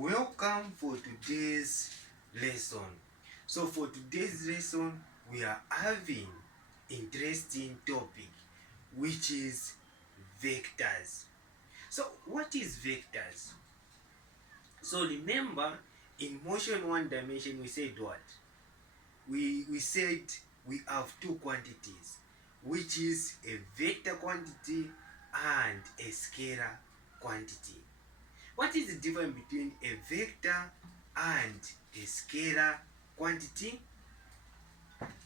Welcome for today's lesson. So for today's lesson, we are having interesting topic, which is vectors. So what is vectors? So remember, in motion one dimension, we said what? We said we have two quantities, which is a vector quantity and a scalar quantity. What is the difference between a vector and a scalar quantity?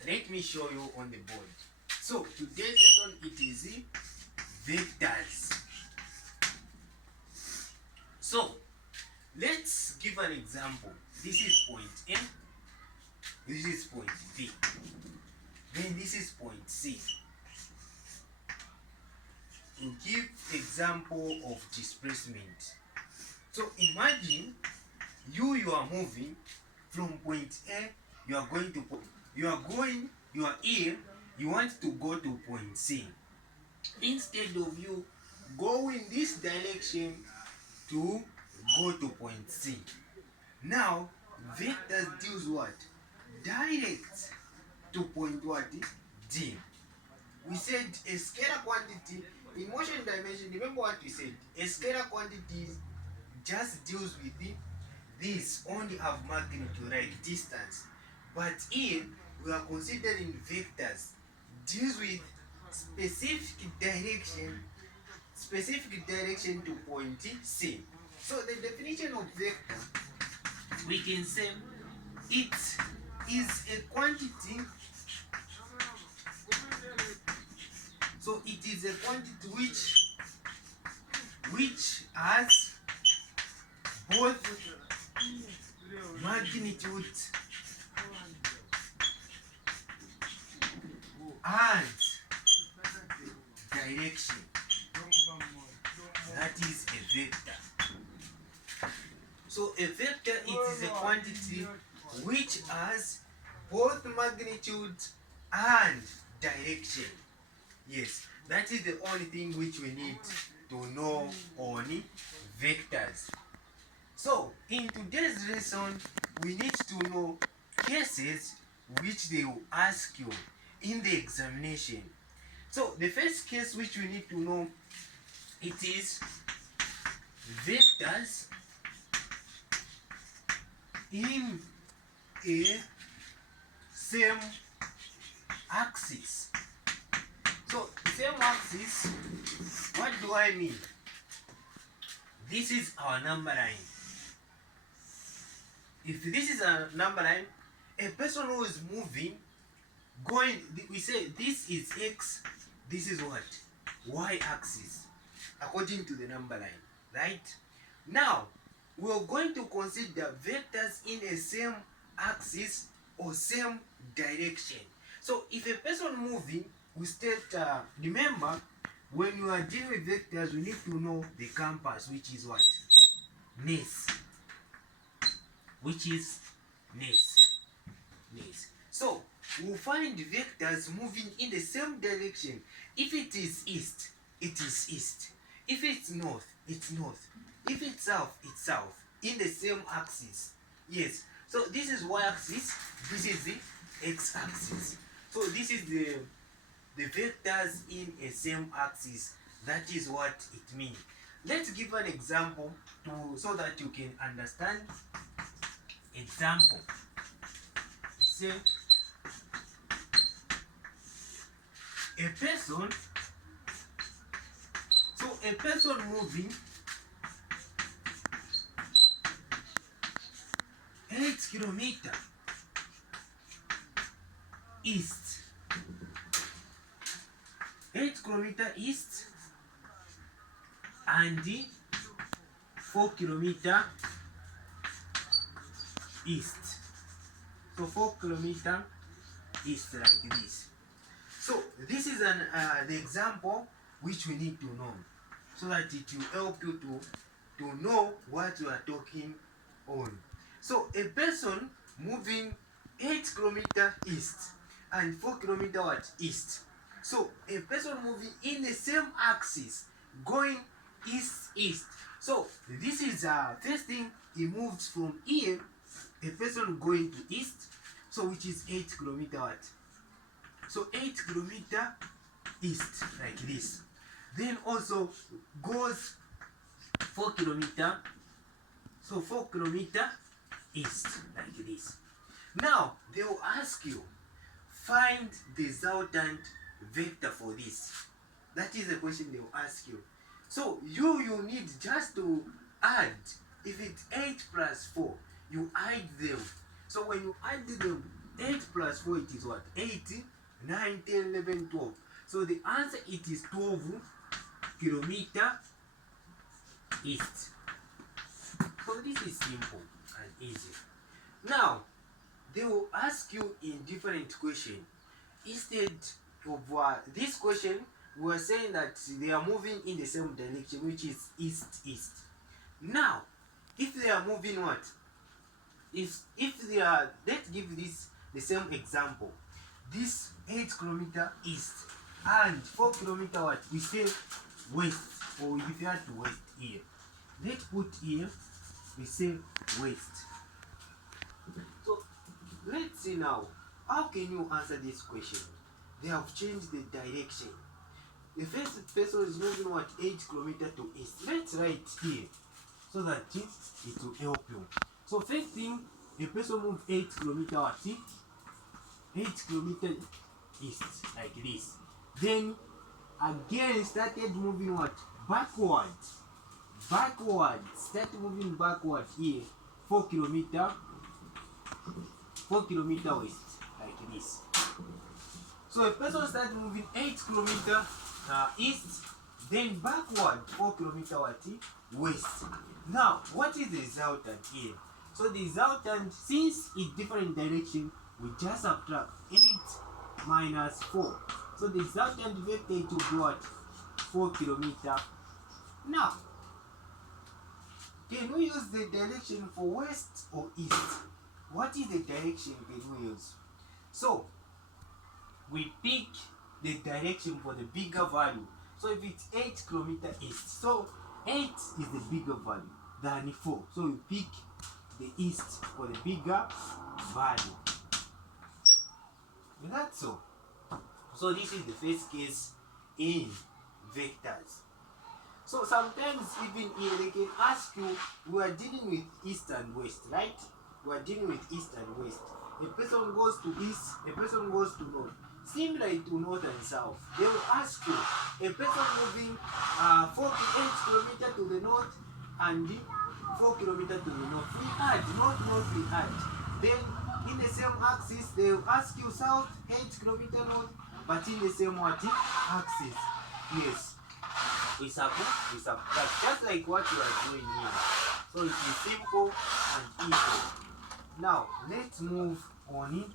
Let me show you on the board. So today's lesson, it is vectors. So let's give an example. This is point A, this is point B, then this is point C. To give example of displacement. So imagine you are moving from point A, you are here, you want to go to point C. Instead of you going this direction to go to point C. Now vectors deals what? Direct to point what? D. We said a scalar quantity in motion dimension. Remember what we said? A scalar quantity just deals with this only have magnitude, like distance. But here we are considering vectors deals with specific direction to point C. So the definition of vector, we can say it is a quantity. So it is a quantity which has both magnitude and direction. That is a vector. So a vector, it is a quantity which has both magnitude and direction. Yes, that is the only thing which we need to know on vectors. So in today's lesson, we need to know cases which they will ask you in the examination. So the first case which we need to know, it is vectors in a same axis. So same axis, what do I mean? This is our number line. If this is a number line, a person who is moving, we say this is x, this is what? Y axis, according to the number line, right? Now, we are going to consider vectors in a same axis or same direction. So if a person moving, we state, remember, when you are dealing with vectors, we need to know the compass, which is what? Nes. Which is Nes. So we'll find vectors moving in the same direction. If it is east, it is east. If it's north, it's north. If it's south, it's south. In the same axis. Yes. So this is y-axis. This is the x-axis. So this is the vectors in a same axis. That is what it means. Let's give an example so that you can understand. Example. We say a person moving 8 kilometers east. 8 kilometers east and 4 kilometers east. So 4 kilometers east, like this. So this is the example which we need to know, so that it will help you to know what we are talking on. So a person moving 8 kilometers east and 4 kilometers what? East. So a person moving in the same axis, going east. So this is first thing, he moves from here, a person going to east, so which is 8 kilometer what? So 8 kilometer east, like this. Then also goes 4 kilometer, so 4 kilometer east, like this. Now they will ask you, find the resultant vector for this. That is the question they will ask you. So you need just to add. If it's 8 plus 4, you add them. So when you add them, 8 plus 4, it is what? 8, 9, 10, 11, 12. So the answer, it is 12 kilometer east. So this is simple and easy. Now they will ask you in different question. Instead of this question, we are saying that they are moving in the same direction, which is east. Now if they are moving what? If they are, let's give this the same example. This 8 kilometer east and 4 kilometer what? We say west, or if you have to west here. Let's put here, we say west. So let's see now, how can you answer this question? They have changed the direction. The first person is moving what? 8 kilometer to east. Let's write here so that it will help you. So first thing, a person moves 8 kilometer what? 8 kilometer east, like this. Then again started moving what? Backwards. Start moving backward here. 4 kilometer west, like this. So a person starts moving 8 kilometer east, then backward 4 kilometer what? West. Now what is the resultant here? So the resultant, since it's different direction, we just subtract 8 minus 4. So the resultant vector to be what? 4 kilometer. Now can we use the direction for west or east? What is the direction can we use? So we pick the direction for the bigger value. So if it's 8 kilometer east, so 8 is the bigger value than 4. So we pick the east for the bigger value. That's all. So this is the first case in vectors. So sometimes even here they can ask you, we are dealing with east and west, right? We are dealing with east and west. A person goes to east, a person goes to north. Similar to north and south. They will ask you, a person moving 8 kilometer to the north and 4 kilometer to the north. We add, north we add. Then in the same axis, they will ask you south 8 kilometer north, but in the same what? Axis. Yes. We subtract, just like what you are doing here. So it is simple and easy. Now let's move on.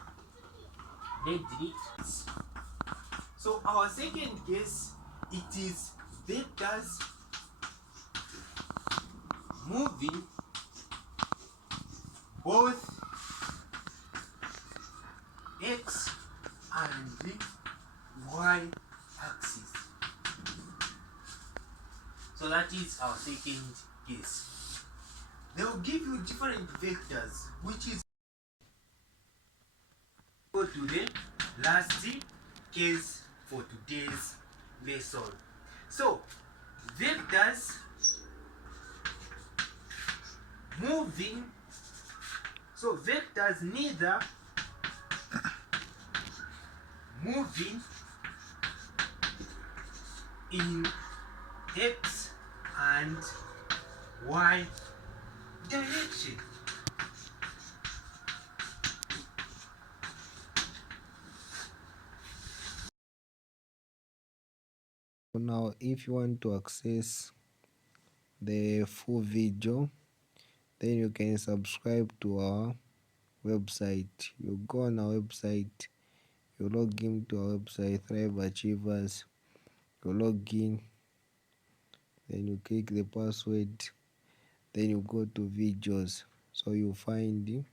Let's delete. So our second case, it is vectors moving both x and y axis. So that is our second case. They will give you different vectors, which is go to the last case for today's lesson. So vectors moving, so vectors neither moving in x and y direction. Now if you want to access the full video, then you can subscribe to our website. You go on our website, you log into our website, Thrive Achievers, you log in, then you click the password, then you go to videos. So you find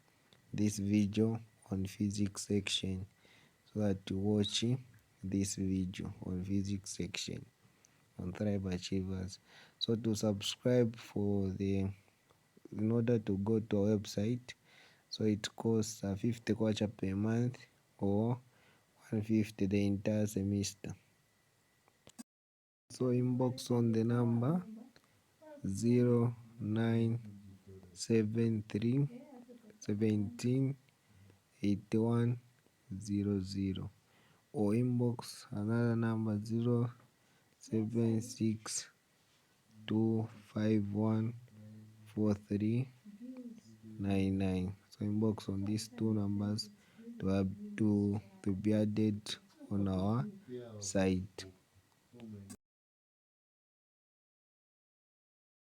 this video on physics section, so that you watch this video on physics section on Thrive Achievers. So to subscribe in order to go to our website, so it costs 50 kwacha per month or 150 the entire semester. So inbox on the number 0973 17 8100 or inbox another number 076 251 4399. So inbox on these two numbers to be added on our site.